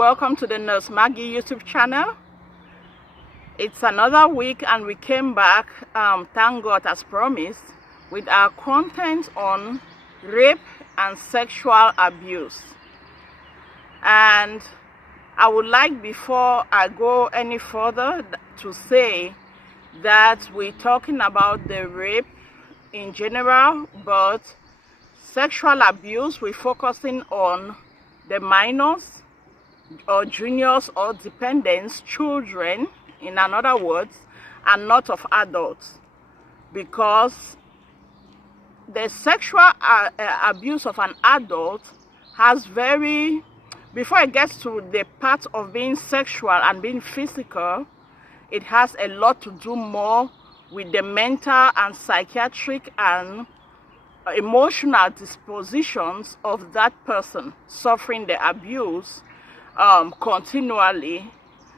Welcome to the Nurse Maggie YouTube channel. It's another week and we came back, thank God as promised, with our content on rape and sexual abuse. And I would like, before I go any further, to say that we're talking about the rape in general, but sexual abuse, we're focusing on the minors or juniors or dependents, children, in other words, and not of adults, because the sexual abuse of an adult has before it gets to the part of being sexual and being physical, it has a lot to do more with the mental and psychiatric and emotional dispositions of that person suffering the abuse continually.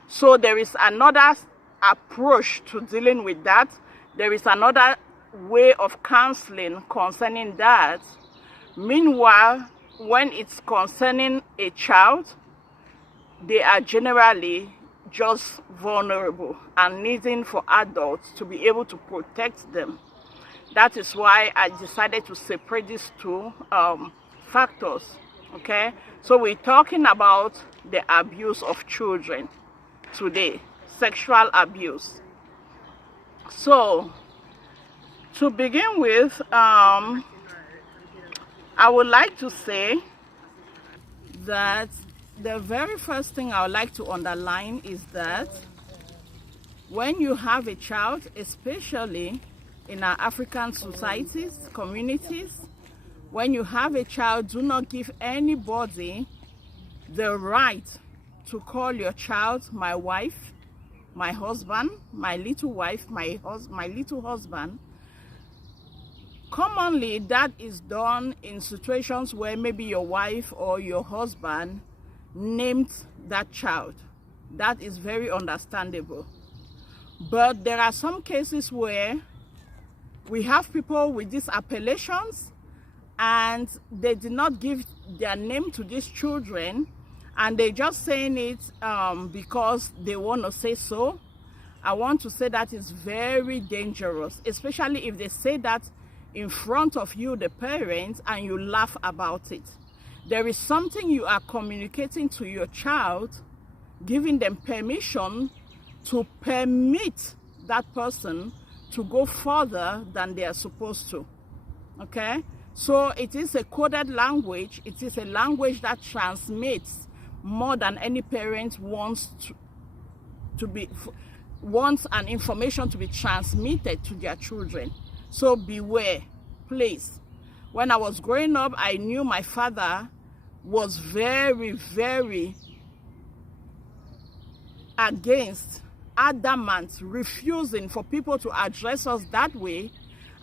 So there is another approach to dealing with that. There is another way of counseling concerning that. Meanwhile, when it's concerning a child, they are generally just vulnerable and needing for adults to be able to protect them. That is why I decided to separate these two factors. Okay, so we're talking about the abuse of children today, sexual abuse. So to begin with, I would like to say that the very first thing I would like to underline is that when you have a child, especially in our African societies, communities, when you have a child, do not give anybody the right to call your child my wife, my husband, my little wife, my little husband. Commonly, that is done in situations where maybe your wife or your husband named that child. That is very understandable. But there are some cases where we have people with these appellations and they did not give their name to these children, and they just saying it because they want to say so. I want to say that is very dangerous, especially if they say that in front of you, the parents, and you laugh about it. There is something you are communicating to your child, giving them permission to permit that person to go further than they are supposed to. Okay? So it is a coded language. It is a language that transmits more than any parent wants an information to be transmitted to their children. So beware, please. When I was growing up, I knew my father was very, very adamant, refusing for people to address us that way.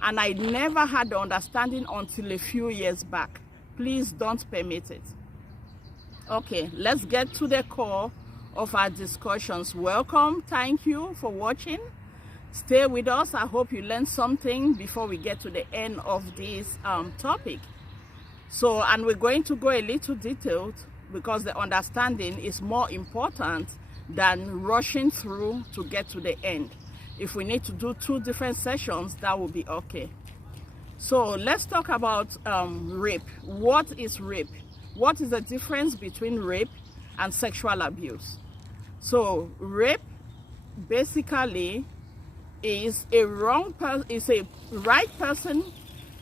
And I never had the understanding until a few years back. Please don't permit it. Okay, let's get to the core of our discussions. Welcome. Thank you for watching. Stay with us. I hope you learned something before we get to the end of this topic. So, and we're going to go a little detailed because the understanding is more important than rushing through to get to the end. If we need to do 2 different sessions, that will be okay. So let's talk about rape. What is rape? What is the difference between rape and sexual abuse? So rape basically is a right person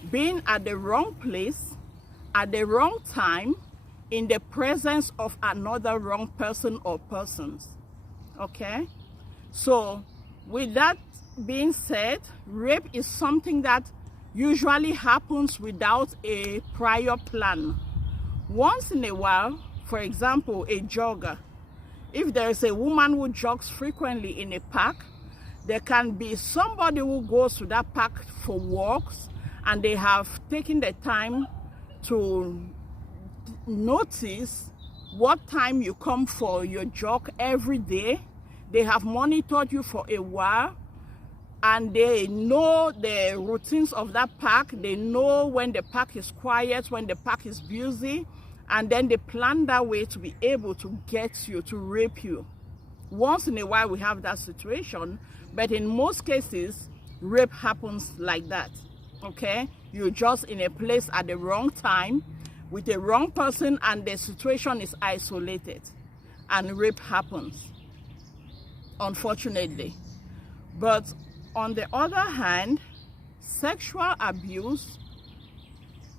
being at the wrong place at the wrong time in the presence of another wrong person or persons. Okay? So with that being said, rape is something that usually happens without a prior plan. Once in a while, for example, a jogger. If there is a woman who jogs frequently in a park, there can be somebody who goes to that park for walks, and they have taken the time to notice what time you come for your jog every day. They have monitored you for a while, and they know the routines of that park. They know when the park is quiet, when the park is busy, and then they plan that way to be able to get you, to rape you. Once in a while we have that situation, but in most cases rape happens like that. Okay, you're just in a place at the wrong time with the wrong person, and the situation is isolated, and rape happens, unfortunately. But on the other hand, sexual abuse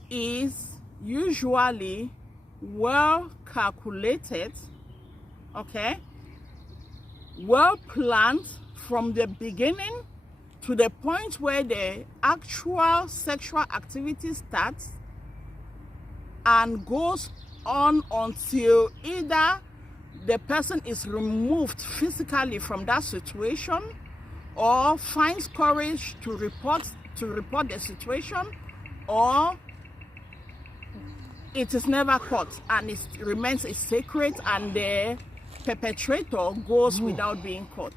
is usually well calculated, okay, well planned from the beginning to the point where the actual sexual activity starts and goes on until either the person is removed physically from that situation or finds courage to report the situation, or it is never caught and it remains a secret and the perpetrator goes without being caught.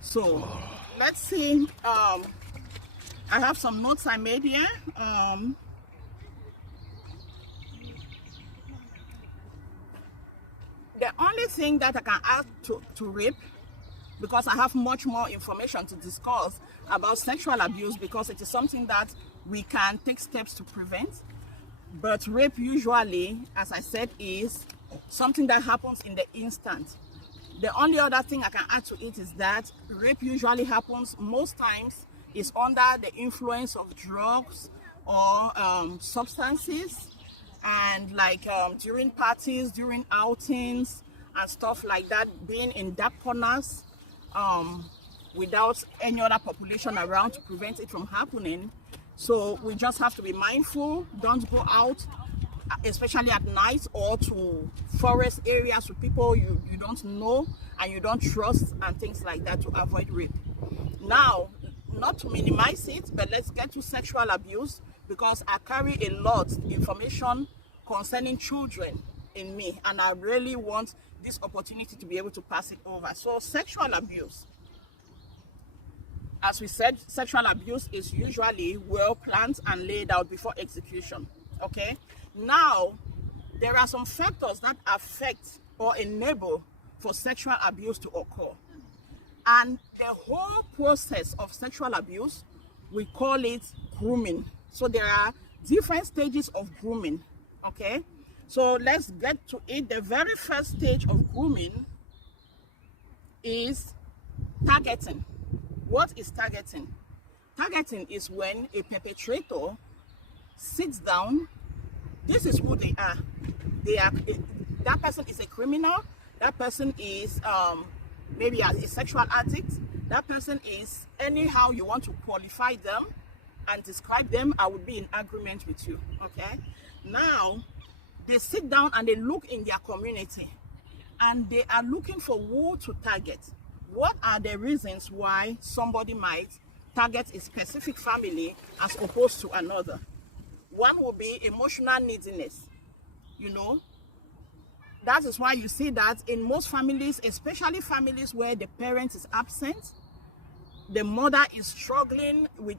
So let's see. I have some notes I made here. The only thing that I can add to rape, because I have much more information to discuss about sexual abuse, because it is something that we can take steps to prevent. But rape usually, as I said, is something that happens in the instant. The only other thing I can add to it is that rape usually happens most times is under the influence of drugs or substances, and like during parties, during outings and stuff like that, being in dark corners without any other population around to prevent it from happening. So we just have to be mindful. Don't go out, especially at night, or to forest areas with people you don't know and you don't trust and things like that, to avoid rape. Now, not to minimize it, but let's get to sexual abuse, because I carry a lot of information concerning children in me, and I really want this opportunity to be able to pass it over. So sexual abuse, as we said, sexual abuse is usually well planned and laid out before execution. Okay, now there are some factors that affect or enable for sexual abuse to occur, and the whole process of sexual abuse, we call it grooming. So there are different stages of grooming. Okay, so let's get to it. The very first stage of grooming is targeting. What is targeting? Targeting is when a perpetrator sits down. This is who they are. That person is a criminal. That person is maybe a sexual addict. That person is, anyhow you want to qualify them and describe them, I would be in agreement with you. Okay, now they sit down and they look in their community and they are looking for who to target. What are the reasons why somebody might target a specific family as opposed to another? One will be emotional neediness. You know, that is why you see that in most families, especially families where the parent is absent, the mother is struggling with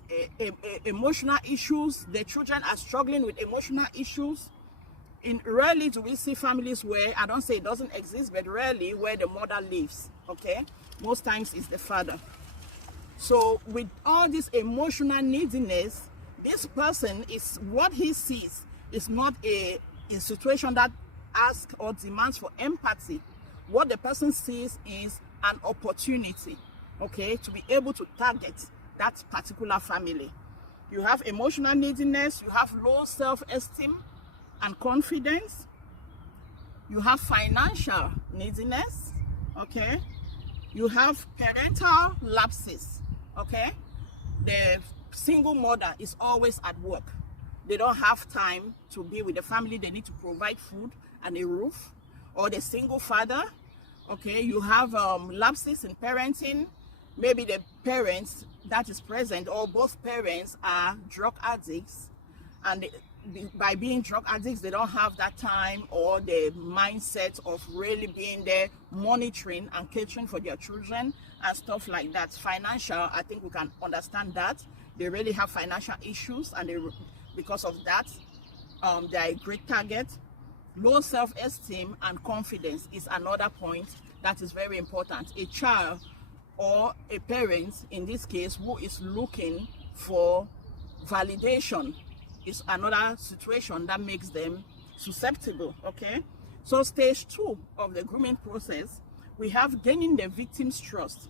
emotional issues, the children are struggling with emotional issues. Rarely do we see families where, I don't say it doesn't exist, but rarely where the mother lives. Okay, most times it's the father. So with all this emotional neediness, this person, is what he sees is not a situation that asks or demands for empathy. What the person sees is an opportunity, okay, to be able to target that particular family. You have emotional neediness, you have low self-esteem and confidence, you have financial neediness, okay, you have parental lapses, okay. The single mother is always at work. They don't have time to be with the family. They need to provide food and a roof. Or the single father, okay, you have lapses in parenting. Maybe the parents that is present, or both parents, are drug addicts, and by being drug addicts, they don't have that time or the mindset of really being there monitoring and catering for their children and stuff like that. Financial, I think we can understand that they really have financial issues, and because of that, they are a great target. Low self-esteem and confidence is another point that is very important. A child or a parent, in this case, who is looking for validation is another situation that makes them susceptible, okay? So stage 2 of the grooming process, we have gaining the victim's trust.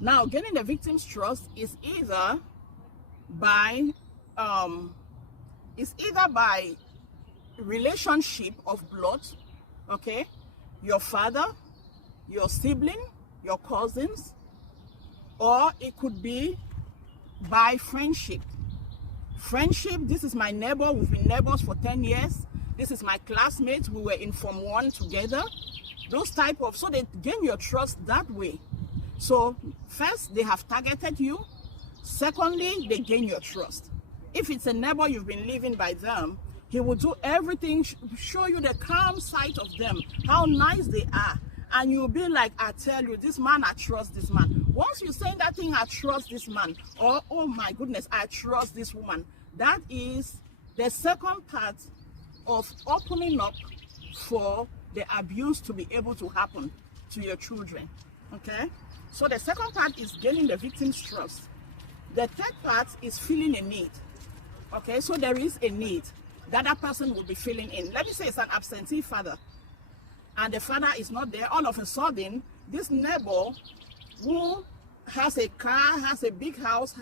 Now, gaining the victim's trust is either by relationship of blood, okay? Your father, your sibling, your cousins, or it could be by friendship. Friendship, this is my neighbor, we've been neighbors for 10 years. This is my classmate, we were in Form 1 together. Those type of, so they gain your trust that way. So first, they have targeted you. Secondly, they gain your trust. If it's a neighbor you've been living by them, he will do everything, show you the calm side of them, how nice they are. And you'll be like, I tell you, this man, I trust this man. Once you say that thing, I trust this man, or oh my goodness, I trust this woman, that is the second part of opening up for the abuse to be able to happen to your children, okay? So the second part is gaining the victim's trust. The third part is feeling a need, okay? So there is a need that that person will be filling in. Let me say it's an absentee father, and the father is not there. All of a sudden, this neighbor who has a car, has a big house,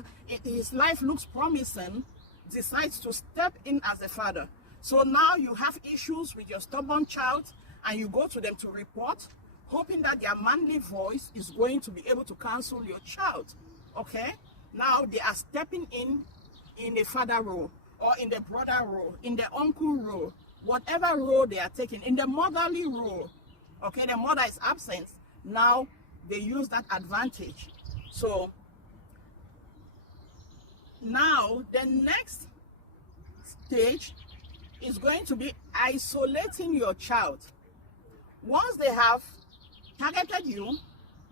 his life looks promising, decides to step in as a father. So now you have issues with your stubborn child, and you go to them to report, hoping that their manly voice is going to be able to counsel your child, okay? Now they are stepping in a father role, or in the brother role, in the uncle role, whatever role they are taking, in the motherly role, okay? The mother is absent. Now they use that advantage. So now the next stage is going to be isolating your child. Once they have targeted you,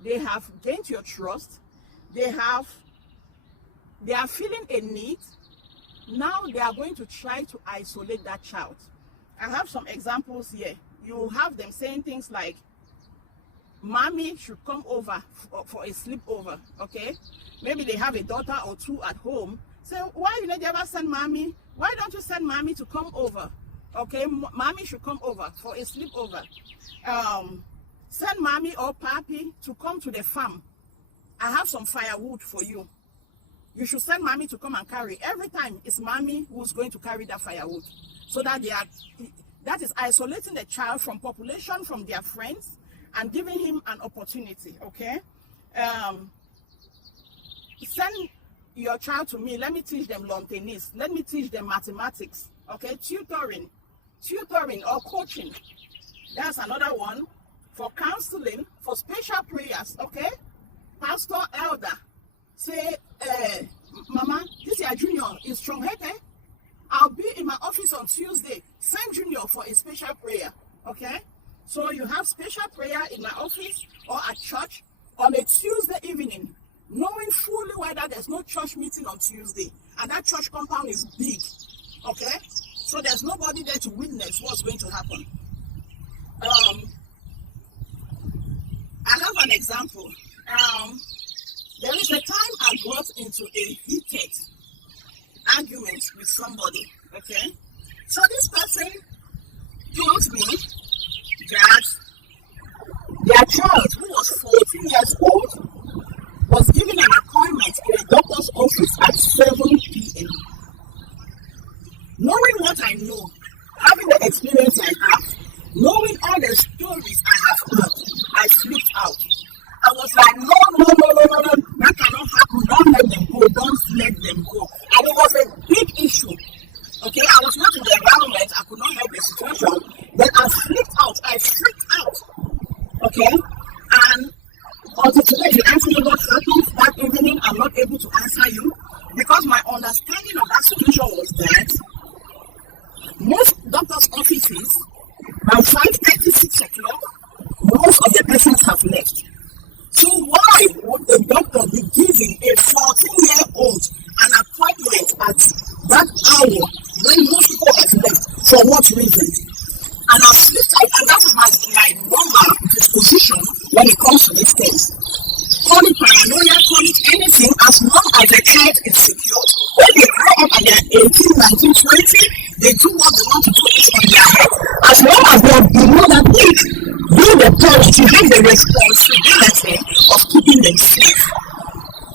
they have gained your trust, they are feeling a need. Now they are going to try to isolate that child. I have some examples here. You have them saying things like, mommy should come over for a sleepover, okay? Maybe they have a daughter or two at home. Say, why you never send mommy? Why don't you send mommy to come over? Okay, mommy should come over for a sleepover. Send mommy or papi to come to the farm. I have some firewood for you. You should send mommy to come and carry. Every time it's mommy who's going to carry that firewood. So that that is isolating the child from population, from their friends, and giving him an opportunity, okay? Send your child to me. Let me teach them lawn tennis. Let me teach them mathematics, okay? Tutoring or coaching. That's another one. For counseling, for special prayers, okay? Pastor, elder, say, Mama, this is Junior is strong-headed. I'll be in my office on Tuesday. Send Junior for a special prayer, okay? So you have special prayer in my office or at church on a Tuesday evening, knowing fully whether there's no church meeting on Tuesday, and that church compound is big, okay? So there's nobody there to witness what's going to happen. I have an example. There is a time I got into a heated argument with somebody, okay? So this person told me that their child, who was 14 years old, was given an appointment in a doctor's office at 7 p.m. Knowing what I know, having the experience I have, knowing all the stories I have heard, I flipped out. I was like, no, that cannot happen. Don't let them go. Don't let them go. And it was a big issue. Okay, I was not in the environment. I could not help the situation. But I flipped out. I freaked out. Okay, and until today, if you ask me what happened that evening, I'm not able to answer you because my understanding of that situation was that most doctors' offices, by 5:30, 6 o'clock, most of the patients have left. So why would the doctor be giving a 14-year-old an appointment at that hour when most people have left? For what reason? long as the child is secured. When they grow up and they are 18, 19, 20, they do what they want to do is on their head. As long as they are below that age, you, the parent, you have the responsibility of keeping them safe.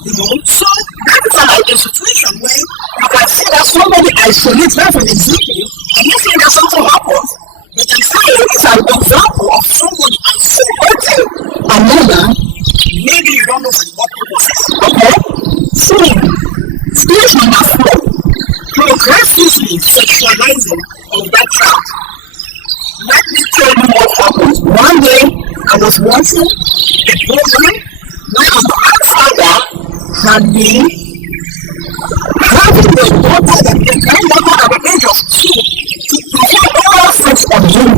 So that is a situation where you can see that somebody isolates. That's an example. I'm not saying that something happens, but I'm saying it's an example of somebody isolating another. Maybe you don't know what purpose. Okay? So, stage number 4, progressively sexualizing of that child. Let me tell you what happened. One day, I was watching a program where a grandfather had been having the daughter, the granddaughter at the age of 2 to perform oral sex on him.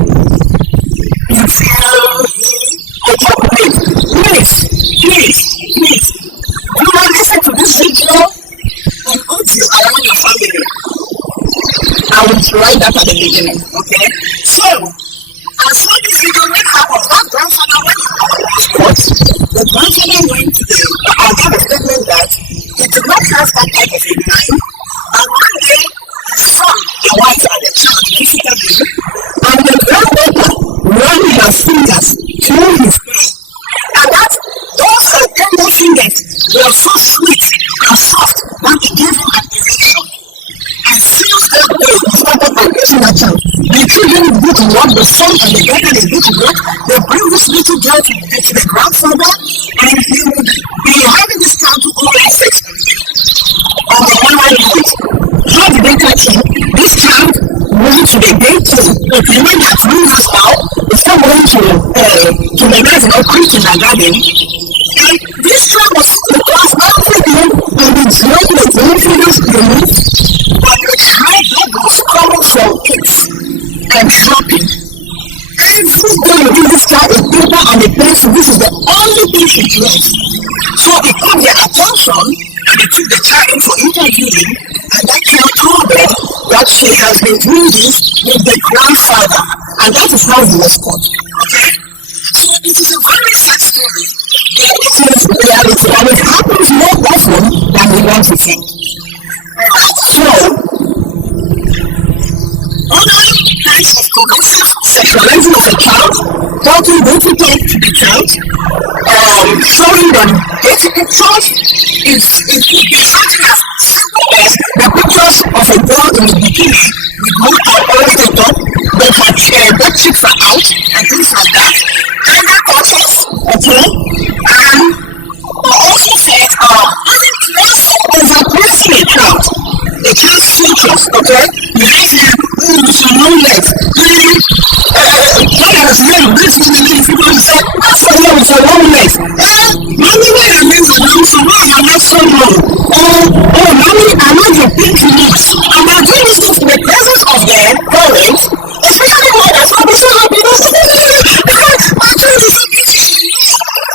You feel please. Do not listen to this video and audio around your family. I will write that at the beginning, okay? So, as soon as you don't make up of that grandfather when he got on this court, the grandfather went to the got a statement that he did not have that type of a mind, and one day he saw the wife and the child visited him, and the granddaughter ran her fingers through his hair, and that those tender fingers were so sweet and soft that it gave him an erection. And since that day, he started abusing that child. The children go to work, the son and the daughter they go to work, they bring this little girl to the grandfather, and he would be having this child to oral sex on the online night. How did they catch him? This child went to the daycare. If you know that room has now, it's not going to the night of Christian garden. And this child was sitting across everything, and the joint was very fingers removed, but the child was coming from it and dropping. Every day you give this child a paper and a pencil, this is the only thing she does. So it caught their attention, and they took the child in for interviewing, and that child told them that she has been doing this with the grandfather, and that is how he was caught. Okay? So it is a very sad story, but it is reality, and it happens more often than we want to think. Alright, so other kinds of progressive sexualizing of a child, talking to the child, showing them dirty pictures, it could be something as simple as the pictures of a girl in the bikini with no always the top, but her butt cheeks are out and things like that. And that touches, okay? And also said, having close overpressing a child. A child's features, okay? You have him, some long legs. When I was young, this was the thing people said, that's for you with your long legs. Mommy, when your legs are long, so why your legs so long? Mommy, I know your pink lips. And they're doing this in the presence of their parents, especially when that's not so happy. My child is so beautiful.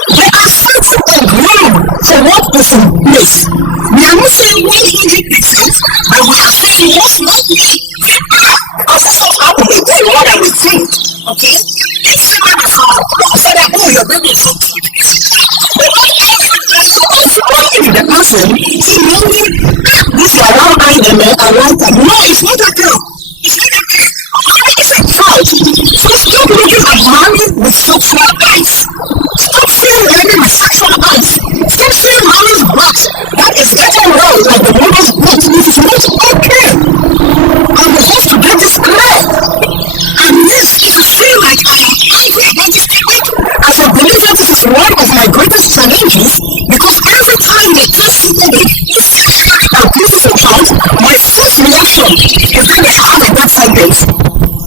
They are setting a ground for what is in place. We are not saying 100%, but we are saying most likely because this stuff happens way more than we think. Okay? It's similar to someone who said that, oh, your baby is so cute. But not every person also into the person to know this is one eye and I like that. No, it's not a girl. It's not a girl. Mommy is a child. So stop looking at mommy with sexual eyes. Stop seeing mommy with sexual eyes. Stop seeing mommy's butt. That is getting wrong like the mother's butt. This is not okay. I'm supposed to get this clear. And yes, if you feel like I am angry about this topic, as a believer, this is one of my greatest challenges because every time they tell somebody is sexually abuses a child, my first reaction is that they have a bad side base.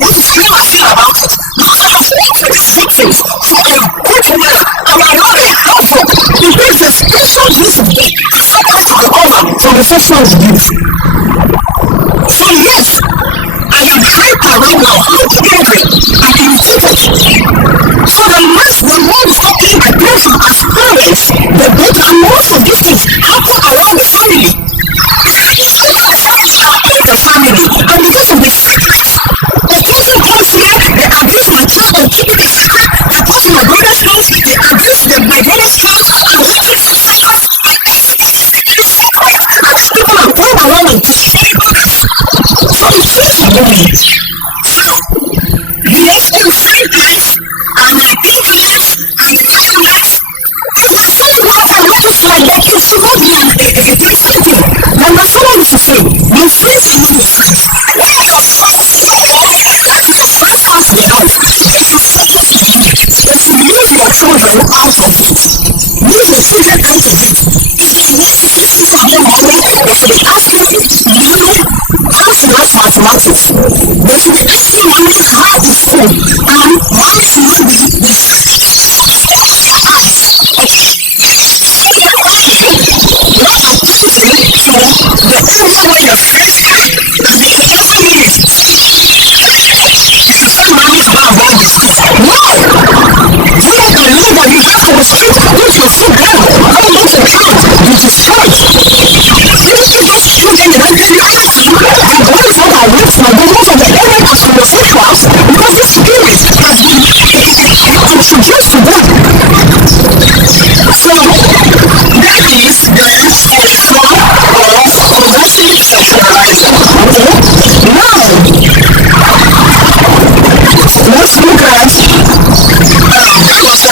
That is how I feel about it. Because I have worked with these victims for a good while, and I know they have hope. Because the special grace of God is supposed to recover from the sexual abuse. So yes, I am hyper right now, hyper angry, and irritated. So the more we stop paying attention as parents, the better. And most of these things happen around the family. It's only the family that plays the family, and because of the secret, the person comes here, they abuse my child and keep it a secret. They go to my brother's house, they abuse my brother's child and keep it a secret. And this is the secret. me. So, let's do 5 minutes, and I think less, and 5 minutes. If there's something like that, let us like that. It should not be a personal thing. Number 4 is to say, your friends are not your friends. Why are your friends so okay? Like if your friends pass their life, they should focus on you. They should leave your children out of it. Leave your children out of it. If they want to listen to their mommy, they should be asking mommy, how she does mathematics. They should be asking mommy how is school. And mommy should not be distracted out of their eyes. Okay? If you're crying, not attending to the area where your friends are, and then every minute, you should tell mommy to go and run the school. No! You are the leader, you have to restrict. Put your foot down. Don't let your child be destroyed. Even if those children in that area, the boys that are with them, they go from the area as homosexuals because this spirit has been introduced to them. So, that is the sexual or progressive sexualizing. Okay? Now, let's look at that was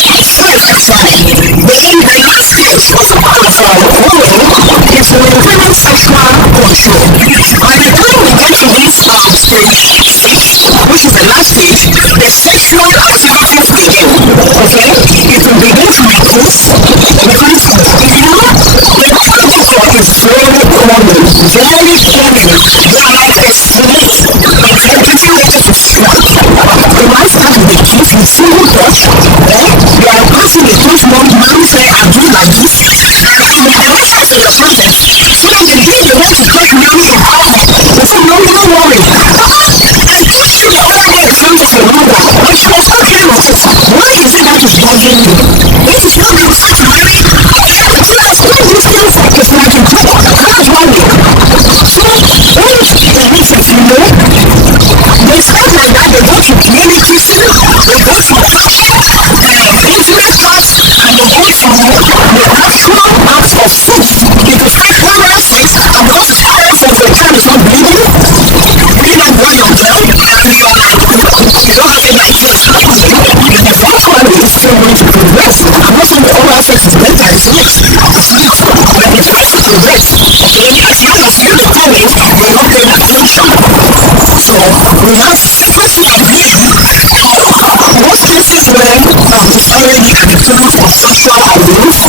stage 5 actually. Then the last stage of bullying is maintaining sexual control. By the time we get to this stage 6, which is the last stage, the sexual activities begin. Okay? It will begin to recruit because you know the predator is very common. Very common. They are like a snake. Okay? Getting ready to strike. They might start with a kiss with single touch. They are passing the close mommy say I do like this. And they will try to your presence. So that the day they want to take mommy in public, they say mommy don't worry. I pushed you the other day in front of your mother and she was okay with it. Why is it that is bothering you? It is not being such money. Just all these things is like a joke. That's money. So when it happens, you know, they start like that, they go to community center, they go to fashion, intimate parts, and they go to the actual acts of sex. If you find oral sex, and because it's oral sex, the child is not bleeding, you know, boy or girl, and you are like, you don't have a license. Eventually, it's still going to progress. I'm not saying the oral sex is better, it's not. It's not. But it has to progress. Okay? As long as you're the parent, you're not paying attention. So, we have secrecy and healing. Most cases where it's already at the point of sexual abuse,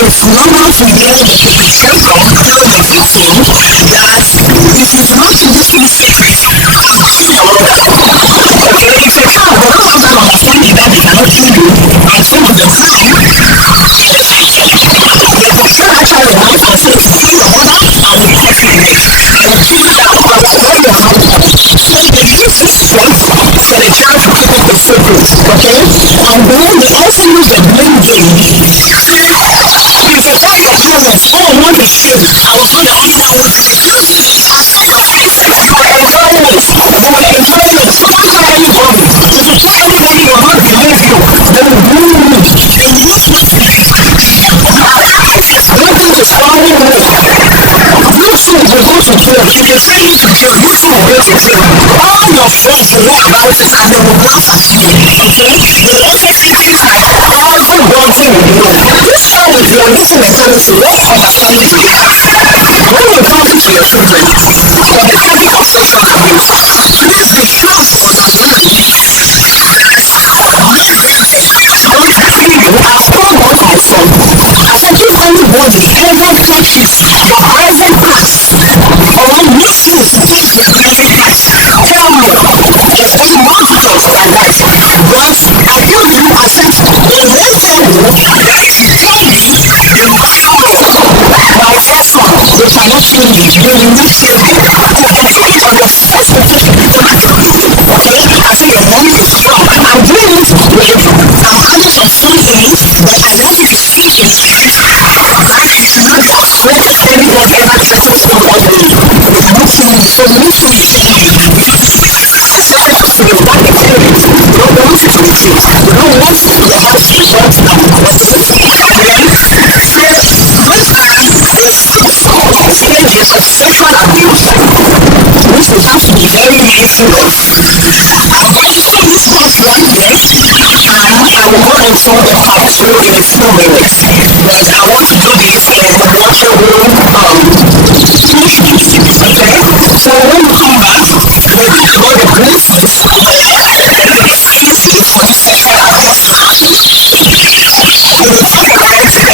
it's normal to hear the perpetrator tell the victim that if it's not completely secret, I'm killing your mother. Okay, it's a child, but most of them understand that they cannot kill you, and some of the time, they portray that child alive and say, kill your mother, I will cut you next. I will kill you down, I will burn your house down. So they use this strength for the child to keep it a secret, okay? And then they also use the blame game. Say, if you tell your parents, oh, mom is shame, I was not the only one who did it. As if your parents were enjoying it. They were enjoying it. So don't tell anybody. If you tell anybody, you will not believe you. They will blame you. They will not want to believe you. Don't think it's following me. You too will go to jail. If they send you to jail, you too will go to jail. All your friends will know about it and they will laugh at you. Okay? They will also say things like, everybody will know. This child with your missing mentality, what understanding do you have? When you're talking to your children on the topic of sexual abuse, please be sure to understand I've told one my son, I said if anybody ever touches your private parts or needs you to touch their private parts, tell me. There's been more details like that. But I told him, I said, in one tell you that if you tell me, you will kill me. My first one, they cannot kill me, they will not kill me. Oh, but tell me on your first occasion, okay? I said your mommy is strong. I'm doing it with adding some fun in it that allows you to see in my face. Right? You should not just focus anybody ever threatens somebody. They cannot kill me. So make sure you tell me. Because I said to the one parent, you don't want it to be killed. You don't want your house to be burnt down. Okay? So those are the 6 stages of sexual abuse which we have to be incidence. So this was 1 year, and I will go into the part 2 in a few minutes. But I want to do this in multiple issues. Okay? So when we come back, we'll talk about the benefits and the expenses for this sexual harassment. We will talk about what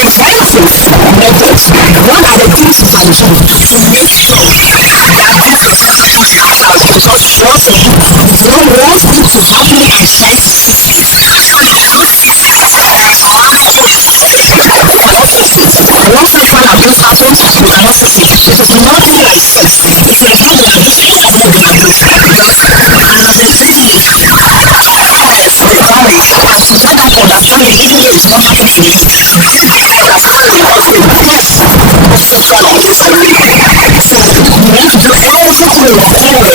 preventive methods. What are the things you can do to make sure that this successful happens? Because once again, you don't want it to happen and try to fix it. Actually, you cannot fix it. There are some managing methods. You cannot fix it. One sexual abuse happens, you cannot fix it. It is nothing like sex. If you are doing abuse, you are not doing abuse. Just analyzing it, honest with knowledge, and to get that understanding, even though it's not happening to you, get the understanding of the depth of sexual abuse and rape. So you want to do everything you can